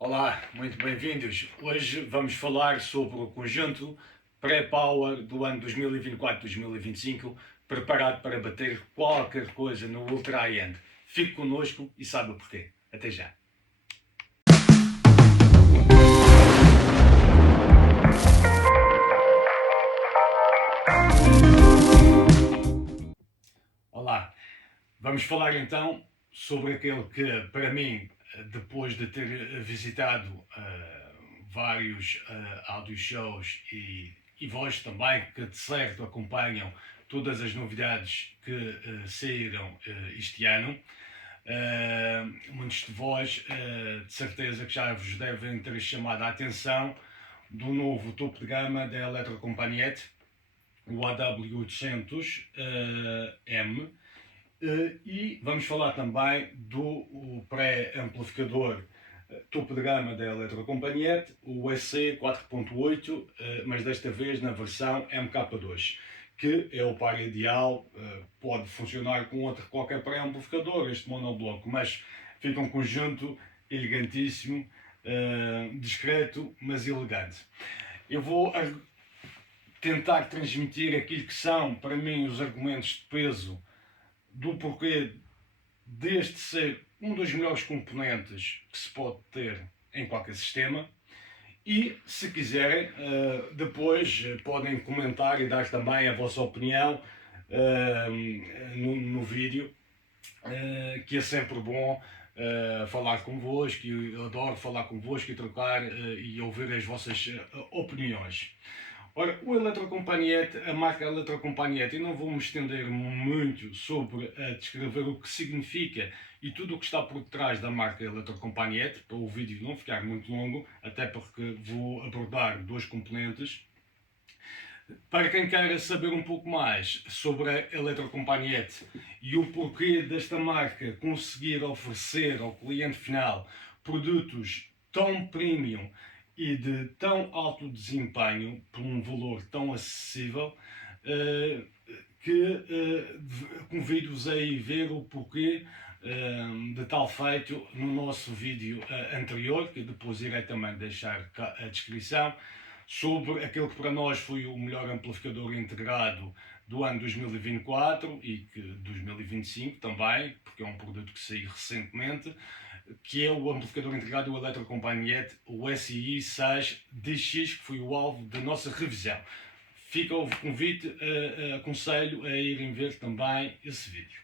Olá, muito bem-vindos. Hoje vamos falar sobre o conjunto pré-power do ano 2024-2025, preparado para bater qualquer coisa no Ultra High-End. Fique connosco e saiba porquê. Até já. Olá, vamos falar então sobre aquele que, para mim, depois de ter visitado vários audio shows e vós também, que de certo acompanham todas as novidades que saíram este ano, muitos de vós, de certeza, que já vos devem ter chamado a atenção do novo topo de gama da Eletrocompagnet, o AW800M. E vamos falar também do pré-amplificador topo de gama da Eletrocompagnet, o EC 4.8, mas desta vez na versão MK2, que é o par ideal. Pode funcionar com outro qualquer pré-amplificador, este monobloco, mas fica um conjunto elegantíssimo, discreto, mas elegante. Eu vou tentar transmitir aquilo que são, para mim, os argumentos de peso do porquê deste ser um dos melhores componentes que se pode ter em qualquer sistema. E, se quiserem, depois podem comentar e dar também a vossa opinião no vídeo, que é sempre bom falar convosco, e eu adoro falar convosco e trocar e ouvir as vossas opiniões. Ora, o Eletrocompagnet, a marca Eletrocompagnet, eu não vou me estender muito sobre descrever o que significa e tudo o que está por trás da marca Eletrocompagnet, para o vídeo não ficar muito longo, até porque vou abordar dois componentes. Para quem queira saber um pouco mais sobre a Eletrocompagnet e o porquê desta marca conseguir oferecer ao cliente final produtos tão premium e de tão alto desempenho por um valor tão acessível, convido-vos a ir ver o porquê de tal feito no nosso vídeo anterior, que depois irei também deixar a descrição, sobre aquele que para nós foi o melhor amplificador integrado do ano 2024 e que 2025 também, porque é um produto que saiu recentemente, que é o amplificador integrado do Eletrocompagnet, o SI 6DX, que foi o alvo da nossa revisão. Fica o convite, aconselho a irem ver também esse vídeo.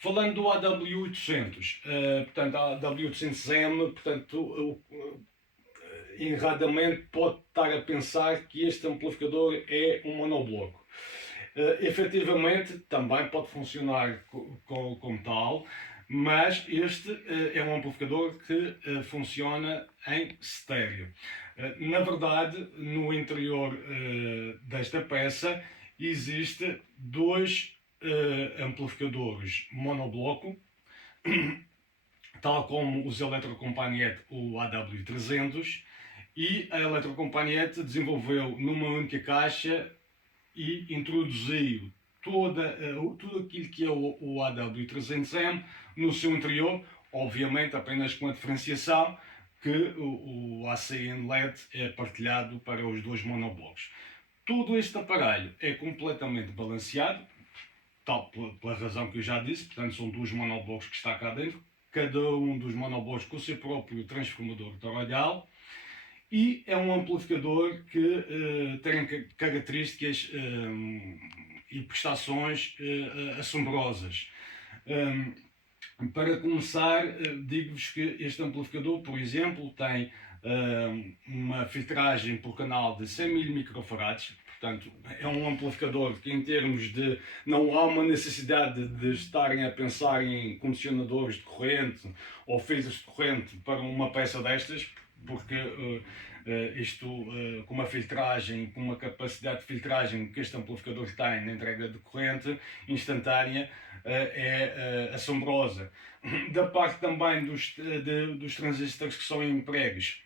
Falando do AW800, portanto, a AW800M, portanto, erradamente pode estar a pensar que este amplificador é um monobloco. Efetivamente, também pode funcionar como tal, mas este é um amplificador que funciona em estéreo. Na verdade, no interior desta peça existe dois amplificadores monobloco, tal como os Eletrocompagnet, o AW300, e a Eletrocompagnet desenvolveu numa única caixa e introduziu tudo aquilo que é o AW300M no seu interior, obviamente apenas com a diferenciação que o ACN LED é partilhado para os dois monoblocos. Todo este aparelho é completamente balanceado, tal pela razão que eu já disse, portanto são dois monoblocos que está cá dentro, cada um dos monoblocos com o seu próprio transformador toroidal, e é um amplificador que tem características e prestações assombrosas. Para começar, digo-vos que este amplificador, por exemplo, tem uma filtragem por canal de 100.000 microfarads. Portanto, é um amplificador que, em termos de, não há uma necessidade de estarem a pensar em condicionadores de corrente ou filtros de corrente para uma peça destas, porque com uma filtragem, com uma capacidade de filtragem que este amplificador tem na entrega de corrente instantânea, é assombrosa. Da parte também dos transistores que são empregos,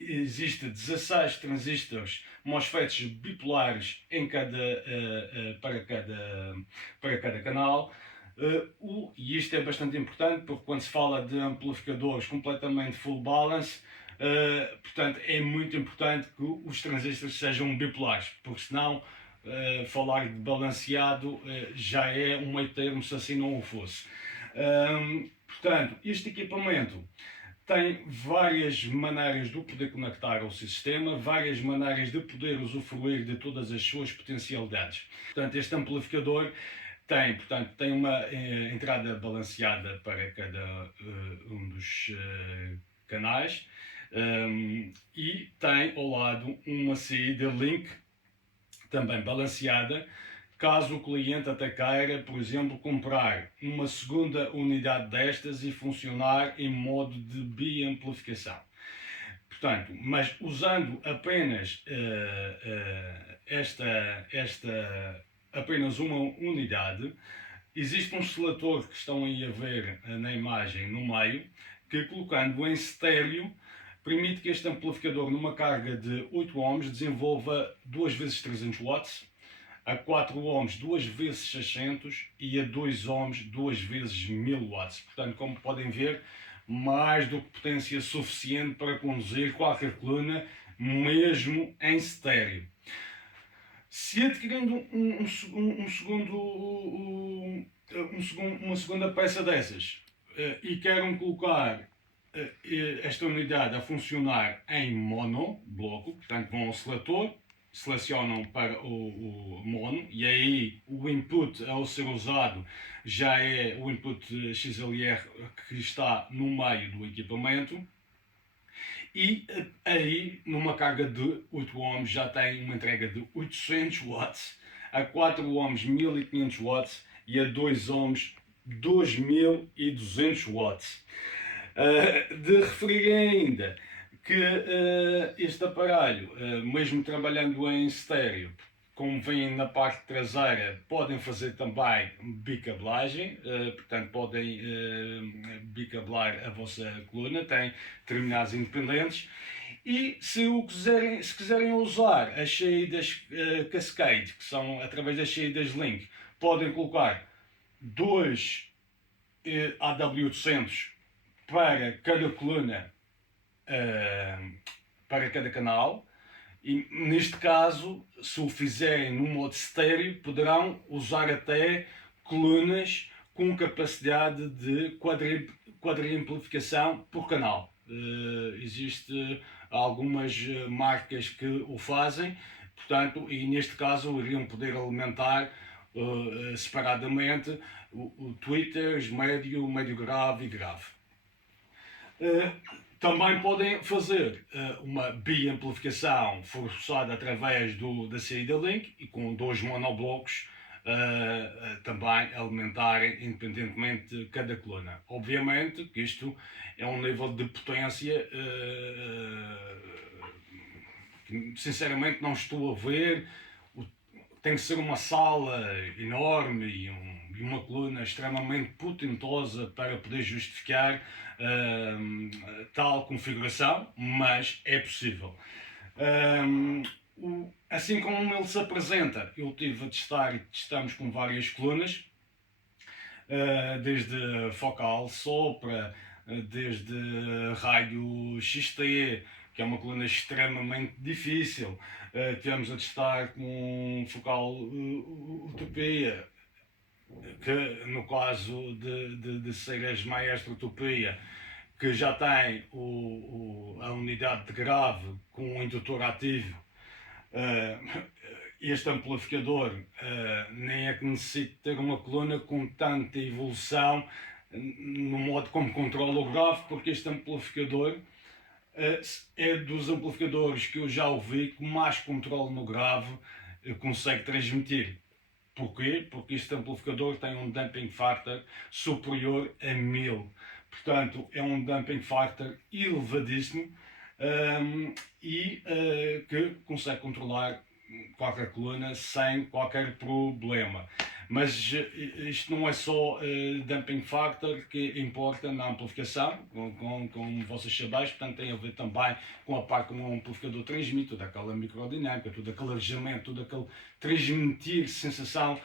existe 16 transistores MOSFETs bipolares para cada canal. E isto é bastante importante porque quando se fala de amplificadores completamente full balance, portanto é muito importante que os transistores sejam bipolares, porque senão falar de balanceado já é um meio termo se assim não o fosse. Portanto, este equipamento tem várias maneiras de poder conectar ao sistema, várias maneiras de poder usufruir de todas as suas potencialidades. Portanto, este amplificador tem uma entrada balanceada para cada um dos canais e tem ao lado uma saída link também balanceada, caso o cliente até queira, por exemplo, comprar uma segunda unidade destas e funcionar em modo de biamplificação. Portanto, mas usando apenas apenas uma unidade, existe um seletor que estão aí a ver na imagem no meio, que colocando em estéreo permite que este amplificador numa carga de 8 ohms desenvolva 2 vezes 300 watts, a 4 ohms 2 vezes 600 e a 2 ohms 2 vezes 1000 watts. Portanto, como podem ver, mais do que potência suficiente para conduzir qualquer coluna, mesmo em estéreo. Se adquirindo uma segunda peça dessas e querem colocar esta unidade a funcionar em mono bloco, portanto vão ao seletor, selecionam para o mono e aí o input a ser usado já é o input XLR que está no meio do equipamento. E aí, numa carga de 8 ohms, já tem uma entrega de 800 watts, a 4 ohms 1500 watts e a 2 ohms 2200 watts. De referir ainda que este aparelho, mesmo trabalhando em estéreo, como vem na parte traseira, podem fazer também bicablagem, portanto podem bicabelar a vossa coluna, tem terminais independentes. E se quiserem usar as saídas Cascade, que são através das saídas Link, podem colocar dois AW800 para cada coluna, para cada canal. E neste caso, se o fizerem no modo estéreo, poderão usar até colunas com capacidade de quadriamplificação por canal. Existe algumas marcas que o fazem, portanto, e neste caso iriam poder alimentar separadamente o tweeters, médio, médio grave e grave. Também podem fazer uma biamplificação forçada através da saída link e com dois monoblocos também alimentarem independentemente cada coluna. Obviamente que isto é um nível de potência que sinceramente não estou a ver. Tem que ser uma sala enorme e uma coluna extremamente potentosa para poder justificar tal configuração, mas é possível. Assim como ele se apresenta, eu tive a testar e testamos com várias colunas, desde focal sopra, desde rádio XT, que é uma coluna extremamente difícil. Tivemos a testar com focal Utopia, que no caso de ser as Maestro Utopia, que já tem a unidade de grave com um indutor ativo, este amplificador nem é que necessite ter uma coluna com tanta evolução no modo como controla o grave, porque este amplificador é dos amplificadores que eu já ouvi que mais controle no grave consegue transmitir. Porquê? Porque este amplificador tem um damping factor superior a 1000. Portanto, é um damping factor elevadíssimo e que consegue controlar qualquer coluna sem qualquer problema. Mas isto não é só damping factor que importa na amplificação, como vocês sabem, portanto tem a ver também com a parte como o amplificador transmite, toda aquela microdinâmica, todo aquele arejamento, todo aquele transmitir sensação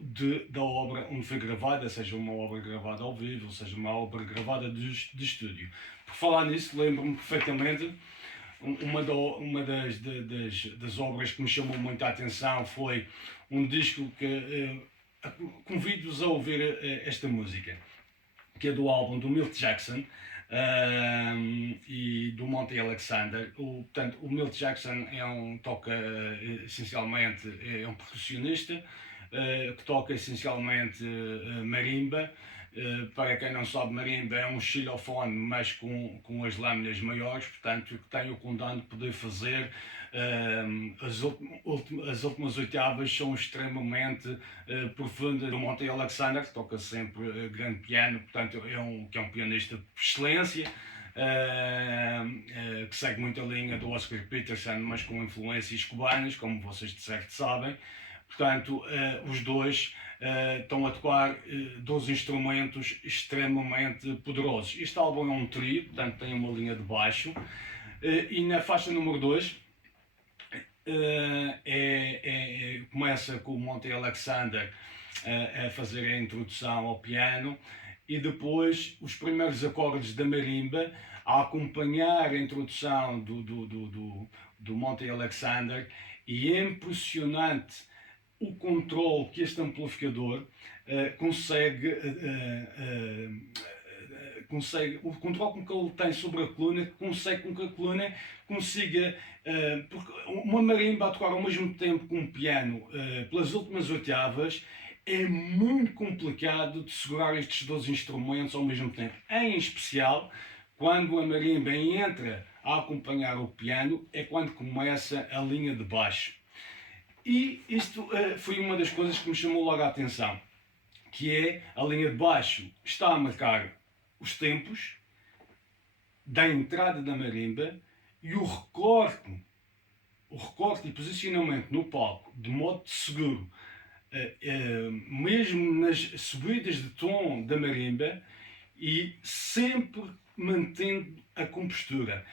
da obra onde foi gravada, seja uma obra gravada ao vivo, ou seja uma obra gravada de estúdio. Por falar nisso, lembro-me perfeitamente, uma das obras que me chamou muita atenção foi um disco que convido-vos a ouvir esta música, que é do álbum do Milt Jackson e do Monty Alexander. Portanto, o Milt Jackson toca essencialmente, é um percussionista que toca essencialmente marimba. Para quem não sabe, marimba é um xilofone, mas com as lâminas maiores, portanto, que tem o condão de poder fazer as últimas oitavas são extremamente profundas. O Monty Alexander, que toca sempre grande piano, portanto, que é um pianista por excelência, que segue muito a linha do Oscar Peterson, mas com influências cubanas, como vocês de certo sabem. Portanto, os dois estão a tocar dois instrumentos extremamente poderosos. Este álbum é um trio, portanto tem uma linha de baixo, e na faixa número 2 começa com o Monty Alexander a fazer a introdução ao piano e depois os primeiros acordes da marimba a acompanhar a introdução do Monty Alexander, e é impressionante o controle que este amplificador consegue, o controle com que ele tem sobre a coluna, consegue com que a coluna consiga, porque uma marimba a tocar ao mesmo tempo com um piano pelas últimas oitavas é muito complicado de segurar estes dois instrumentos ao mesmo tempo, em especial quando a marimba entra a acompanhar o piano, é quando começa a linha de baixo. E isto foi uma das coisas que me chamou logo a atenção, que é a linha de baixo está a marcar os tempos da entrada da marimba e o recorte e posicionamento no palco de modo seguro, mesmo nas subidas de tom da marimba, e sempre mantendo a compostura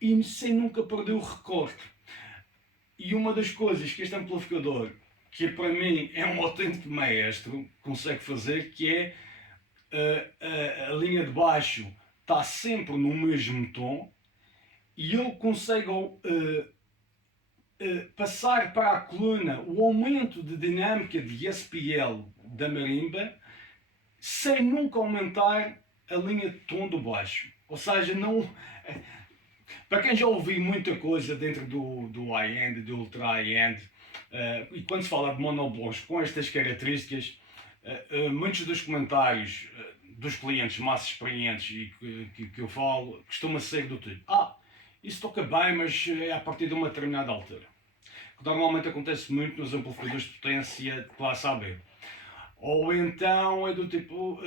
e sem nunca perder o recorte. E uma das coisas que este amplificador, que para mim é um autêntico maestro, consegue fazer, que é a linha de baixo está sempre no mesmo tom e ele consegue passar para a coluna o aumento de dinâmica de SPL da marimba sem nunca aumentar a linha de tom do baixo. Ou seja, não... Para quem já ouviu muita coisa dentro do high-end, do ultra-high-end, e quando se fala de monoblocos com estas características, muitos dos comentários dos clientes mais experientes e que eu falo costuma ser do tipo: isso toca bem, mas é a partir de uma determinada altura. Que normalmente acontece muito nos amplificadores de potência de classe AB. Ou então é do tipo: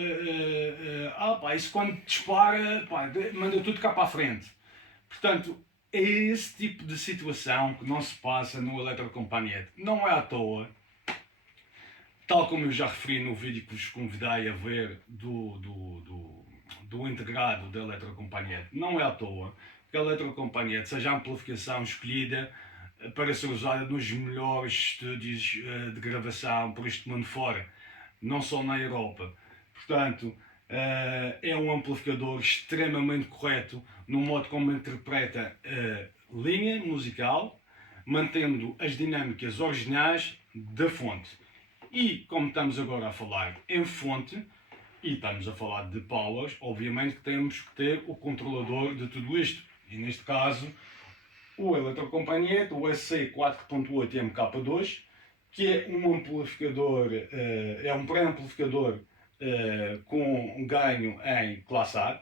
isso quando dispara, manda tudo cá para a frente. Portanto, é esse tipo de situação que não se passa no Eletrocompagnet. Não é à toa, tal como eu já referi no vídeo que vos convidei a ver do integrado da Eletrocompagnet, não é à toa que a Eletrocompagnet seja a amplificação escolhida para ser usada nos melhores estúdios de gravação por este mundo fora, não só na Europa. Portanto, é um amplificador extremamente correto no modo como interpreta a linha musical, mantendo as dinâmicas originais da fonte. E como estamos agora a falar em fonte e estamos a falar de powers, obviamente que temos que ter o controlador de tudo isto. E neste caso, o Eletrocompagnet, o SC4.8 MK2, que é um amplificador, é um pré-amplificador com um ganho em classe A,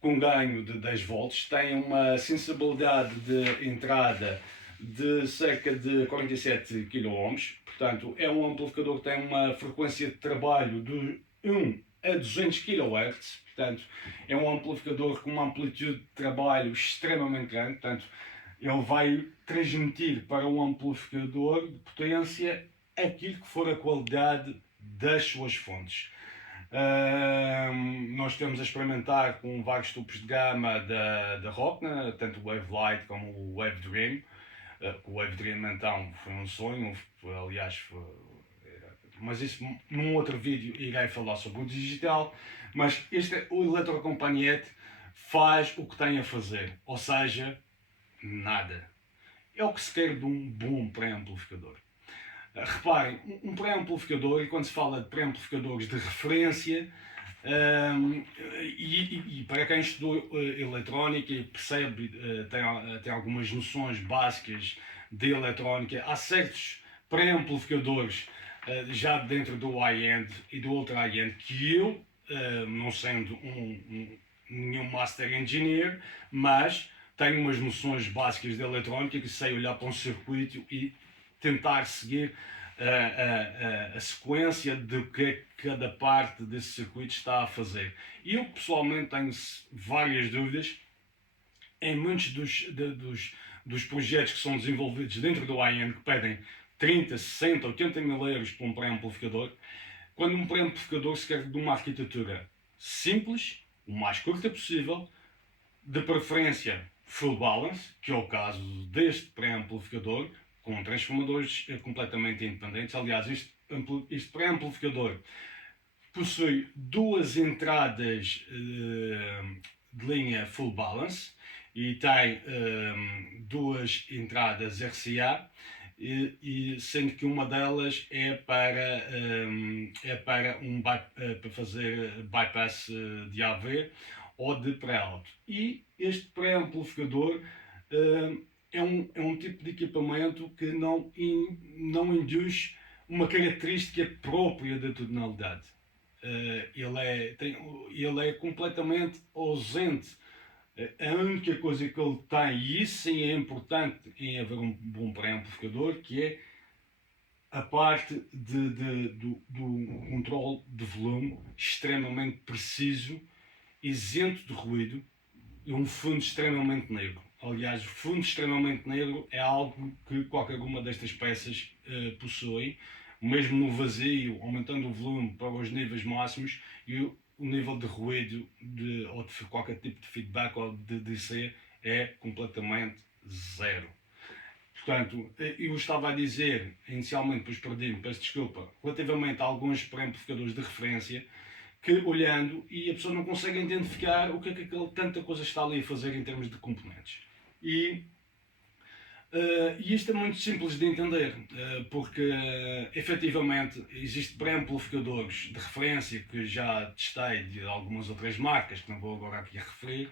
com ganho de 10 volts, tem uma sensibilidade de entrada de cerca de 47 kΩ, portanto é um amplificador que tem uma frequência de trabalho de 1 a 200 kHz, portanto é um amplificador com uma amplitude de trabalho extremamente grande, portanto ele vai transmitir para um amplificador de potência aquilo que for a qualidade das suas fontes. Nós estamos a experimentar com vários tubos de gama da Rockna, tanto o Wave Light como o Wave Dream. O Wave Dream então foi um sonho, aliás mas isso num outro vídeo irei falar sobre o digital. Mas o eletrocompagnete faz o que tem a fazer, ou seja, nada. É o que se quer de um bom pré-amplificador. Reparem, um pré-amplificador, e quando se fala de pré-amplificadores de referência, e para quem estudou eletrónica e percebe, tem algumas noções básicas de eletrónica, há certos pré-amplificadores já dentro do high-end e do ultra high-end que eu, não sendo nenhum master engineer, mas tenho umas noções básicas de eletrónica que sei olhar para um circuito e tentar seguir a sequência de que cada parte desse circuito está a fazer. E eu pessoalmente tenho várias dúvidas em muitos dos projetos que são desenvolvidos dentro do high-end, que pedem 30, 60, 80 mil euros por um pré-amplificador, quando um pré-amplificador se quer de uma arquitetura simples, o mais curta possível, de preferência full balance, que é o caso deste pré-amplificador, com transformadores completamente independentes. Aliás, este pré-amplificador possui duas entradas de linha full balance e tem duas entradas RCA, sendo que uma delas é para fazer bypass de AV ou de pré-alto. E este pré-amplificador é um tipo de equipamento que não induz uma característica própria da tonalidade. Ele é completamente ausente. A única coisa que ele tem, e isso sim é importante em haver um bom pré-amplificador, que é a parte do controle de volume extremamente preciso, isento de ruído e um fundo extremamente negro. Aliás, o fundo extremamente negro é algo que qualquer uma destas peças possui, mesmo no vazio, aumentando o volume para os níveis máximos, e o nível de ruído ou de qualquer tipo de feedback ou de DC é completamente zero. Portanto, eu estava a dizer inicialmente, depois perdi-me, peço desculpa, relativamente a alguns pré-amplificadores de referência, que olhando e a pessoa não consegue identificar o que é que tanta coisa está ali a fazer em termos de componentes. E isto é muito simples de entender, porque efetivamente existem pré-amplificadores de referência que já testei de algumas outras marcas, que não vou agora aqui referir,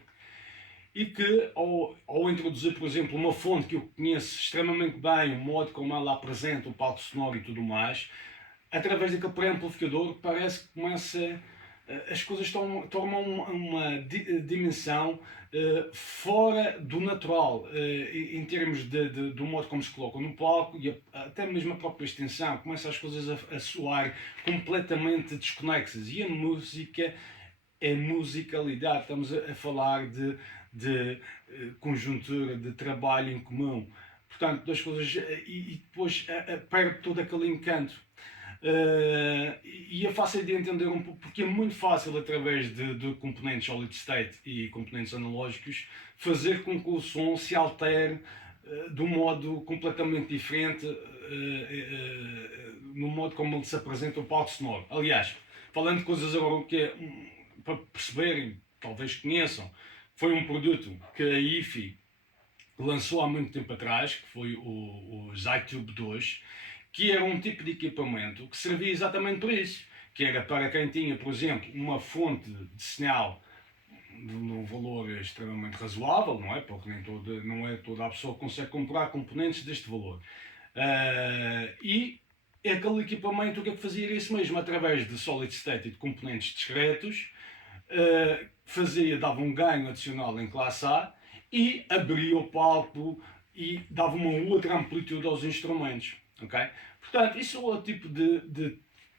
e que ao introduzir, por exemplo, uma fonte que eu conheço extremamente bem, o modo como ela apresenta o palco sonoro e tudo mais, através daquele pré-amplificador parece que começa, as coisas tomam uma dimensão fora do natural, em termos do modo como se colocam no palco e até mesmo a própria extensão, começa as coisas a soar completamente desconexas. E a música é musicalidade, estamos a falar de conjuntura, de trabalho em comum, portanto, das coisas, e depois perde todo aquele encanto. E é fácil de entender um pouco, porque é muito fácil, através de componentes solid state e componentes analógicos, fazer com que o som se altere de um modo completamente diferente no modo como ele se apresenta o palco sonoro. Aliás, falando de coisas agora que é, para perceberem, talvez conheçam, foi um produto que a IFI lançou há muito tempo atrás, que foi o Zytube 2, que era um tipo de equipamento que servia exatamente para isso, que era para quem tinha, por exemplo, uma fonte de sinal num valor extremamente razoável, não é? Porque não é toda a pessoa que consegue comprar componentes deste valor. E aquele equipamento o que é que fazia? Era isso mesmo, através de solid state e de componentes discretos, dava um ganho adicional em classe A e abria o palco e dava uma outra amplitude aos instrumentos. Okay? Portanto, isso é o tipo de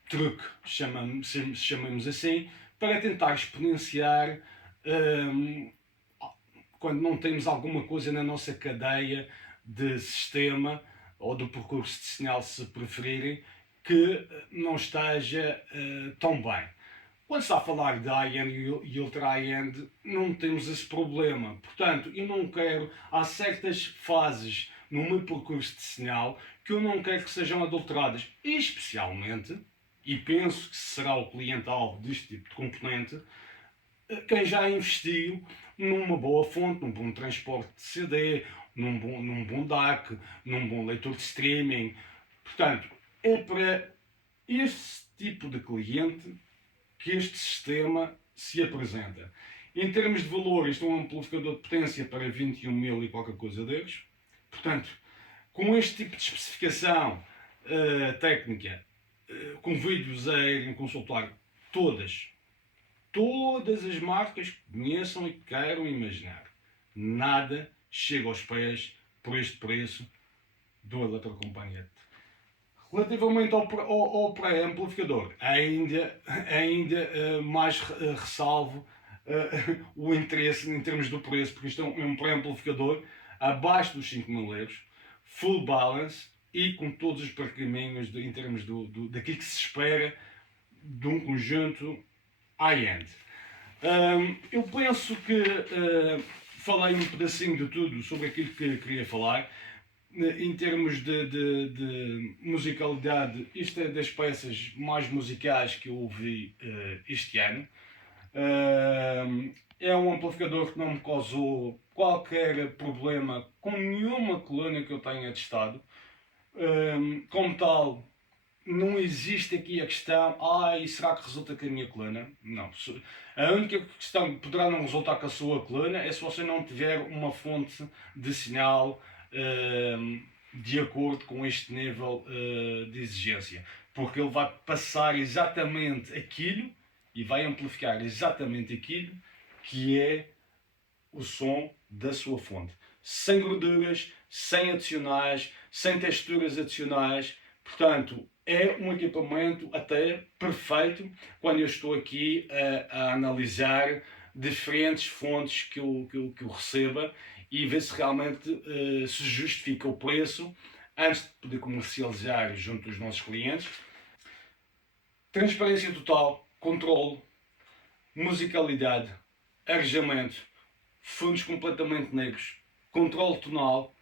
truque, chamamos assim, para tentar exponenciar quando não temos alguma coisa na nossa cadeia de sistema ou do percurso de sinal, se preferirem, que não esteja tão bem. Quando se está a falar de high-end e ultra high-end, não temos esse problema. Portanto, eu não quero, há certas fases no meu percurso de sinal que eu não quero que sejam adulteradas, especialmente e penso que será o cliente-alvo deste tipo de componente, quem já investiu numa boa fonte, num bom transporte de CD, num bom DAC, num bom leitor de streaming. Portanto, é para este tipo de cliente que este sistema se apresenta. Em termos de valor, isto é um amplificador de potência para 21.000 e qualquer coisa deles. Portanto, com este tipo de especificação técnica, convido-vos a irem consultar todas as marcas que conheçam e que queiram imaginar. Nada chega aos pés por este preço do eletroacompanhante. Relativamente ao pré-amplificador, ainda mais ressalvo o interesse em termos do preço, porque isto é um pré-amplificador abaixo dos 5.000 euros, full balance e com todos os percaminhos em termos daquilo que se espera de um conjunto high-end. Eu penso que falei um pedacinho de tudo sobre aquilo que queria falar. Em termos de musicalidade, isto é das peças mais musicais que eu ouvi este ano. É um amplificador que não me causou qualquer problema com nenhuma coluna que eu tenha testado. Como tal, não existe aqui a questão, e será que resulta com a minha coluna? Não. A única questão que poderá não resultar com a sua coluna é se você não tiver uma fonte de sinal de acordo com este nível de exigência. Porque ele vai passar exatamente aquilo e vai amplificar exatamente aquilo que é o som da sua fonte. Sem gorduras, sem adicionais, sem texturas adicionais. Portanto, é um equipamento até perfeito quando eu estou aqui a analisar diferentes fontes que eu receba e ver se realmente se justifica o preço antes de poder comercializar junto dos nossos clientes. Transparência total, controle, musicalidade, arranjamento, fundos completamente negros, controle tonal.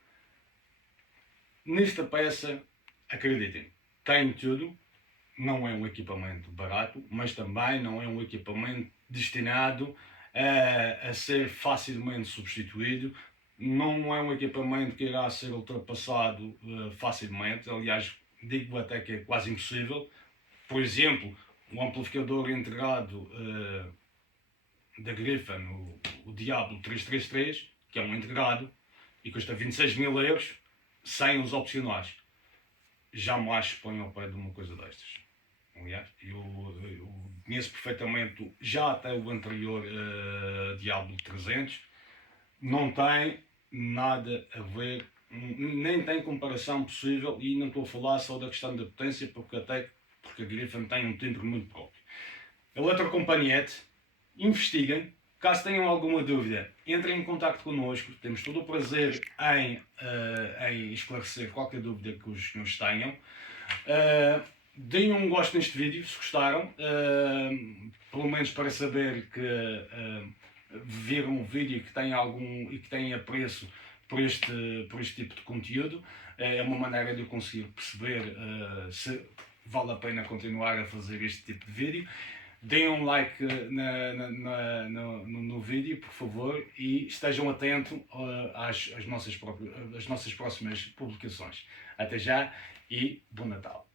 Nesta peça, acreditem, tem tudo. Não é um equipamento barato, mas também não é um equipamento destinado a ser facilmente substituído. Não é um equipamento que irá ser ultrapassado facilmente. Aliás, digo até que é quase impossível. Por exemplo, um amplificador integrado da Griffin, o Diablo 333, que é um integrado e custa 26.000 euros, sem os opcionais. Jamais se põe ao pé de uma coisa destas. Aliás, eu conheço perfeitamente já até o anterior Diablo 300, não tem nada a ver, nem tem comparação possível, e não estou a falar só da questão da potência, porque a Griffin tem um timbre muito próprio. Eletroacompanhante, investiguem. Caso tenham alguma dúvida, entrem em contato connosco. Temos todo o prazer em esclarecer qualquer dúvida que os senhores tenham. Deem um gosto neste vídeo, se gostaram. Pelo menos para saber que viram um vídeo que tem e que tem apreço por este tipo de conteúdo. É uma maneira de eu conseguir perceber se vale a pena continuar a fazer este tipo de vídeo. Deem um like no vídeo, por favor, e estejam atentos às nossas próximas publicações. Até já e bom Natal!